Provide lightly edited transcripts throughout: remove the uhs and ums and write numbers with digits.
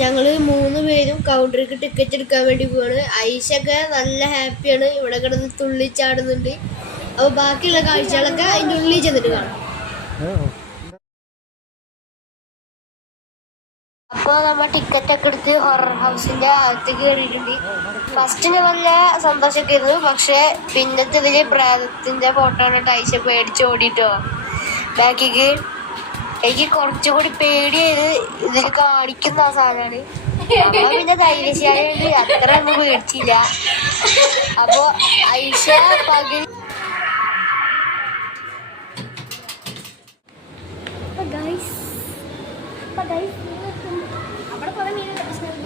ഞങ്ങൾ 3 പേരും കൗണ്ടർക്ക് ടിക്കറ്റ് എടുക്കാൻ വേണ്ടി പോവാണ്. ഐഷൊക്കെ നല്ല ഹാപ്പിയാണ്, ഇവിടെ കിടന്ന് തുള്ളിച്ചാടുന്നുണ്ട്. അപ്പോൾ ബാക്കിയുള്ള കാഴ്ചകളൊക്കെ അതിൻ്റെ ഉള്ളിൽ ചെന്നിട്ട് കാണാം. അപ്പോൾ നമ്മൾ ടിക്കറ്റൊക്കെ എടുത്ത് ഹൊറർ ഹൗസിൻ്റെ അകത്തേക്ക് കയറിയിട്ടുണ്ട്. ഫസ്റ്റിന് നല്ല സന്തോഷമൊക്കെ ആയിരുന്നു, പക്ഷേ പിന്നത്തെ ഇതിൽ പ്രേതത്തിൻ്റെ ഫോട്ടോ കണ്ടിട്ട് ഐഷ പേടിച്ച് ഓടിയിട്ടോ ബാക്കിക്ക്. എനിക്ക് കുറച്ചുകൂടി പേടിയായത് ഇതിൽ കാണിക്കുന്ന ആ സാധനമാണ്. അപ്പൊ പിന്നെ ധൈര്യശാലിയുണ്ട്, അത്ര ഒന്നും പേടിച്ചില്ല. അപ്പൊ ഐഷ പകൽ അവിടെ കുറെ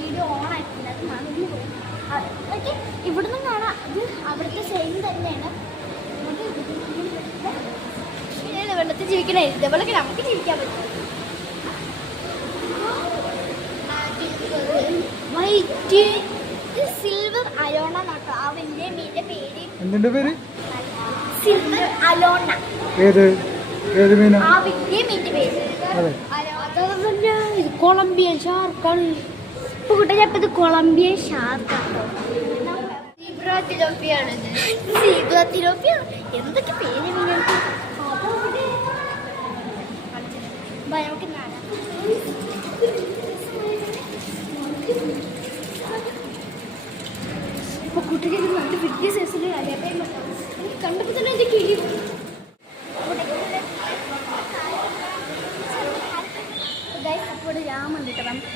വീഡിയോ ഓൺ ആയിട്ടില്ല, അത് മറന്നു പോയി. ഓക്കെ, ഇവിടുന്ന് കാണാം, അത് അവിടുത്തെ സെയിം തന്നെയാണ്. വെള്ളത്തിൽ ജീവിക്കണേ, ഇതേപോലൊക്കെ നമുക്ക് ജീവിക്കാൻ പറ്റും. വൈറ്റ് സിൽവർ അലോണ നോട്ടോ, ആ വലിയ മീൻ്റെ പേര്. എന്തിന്റെ പേര്? സിൽവർ അലോണ. ഏത് ഏത് മീനാ? ആ വലിയ മീൻ്റെ പേര്. ഇത് കൊളംബിയൻ ഷാർക്കാണ്. ഇപ്പൊ കൂട്ടപ്പോ ഇത് കൊളംബിയൻ ഷാർക്കാട്ടോ. സീബ്ര തിലോപ്പിയാണ്. സീബ്ര തിലോപ്പിയ എന്തൊക്കെ പേര് മീനുകൾക്ക്. നമുക്ക് ഇപ്പൊ കുട്ടിക്ക് നല്ല വലിയ സൈസില് അലപ്പയും കണ്ടപ്പോ തന്നെ എന്റെ കിഴി. അപ്പോൾ രാമൻ കിട്ടോ നമുക്ക്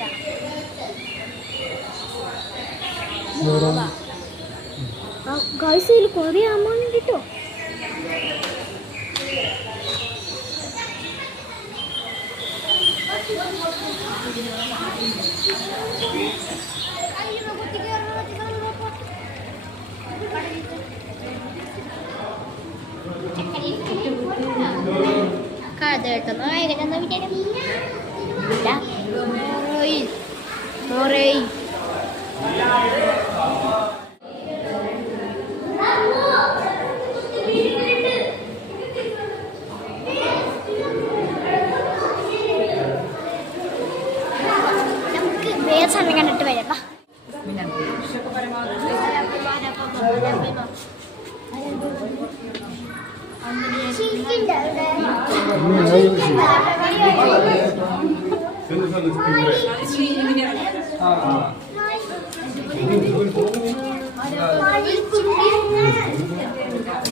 ഗൈസിൽ കുറേ ആമാണ് കിട്ടോ. കഥ കേട്ടോ സമയം കണ്ടിട്ട് വരാം.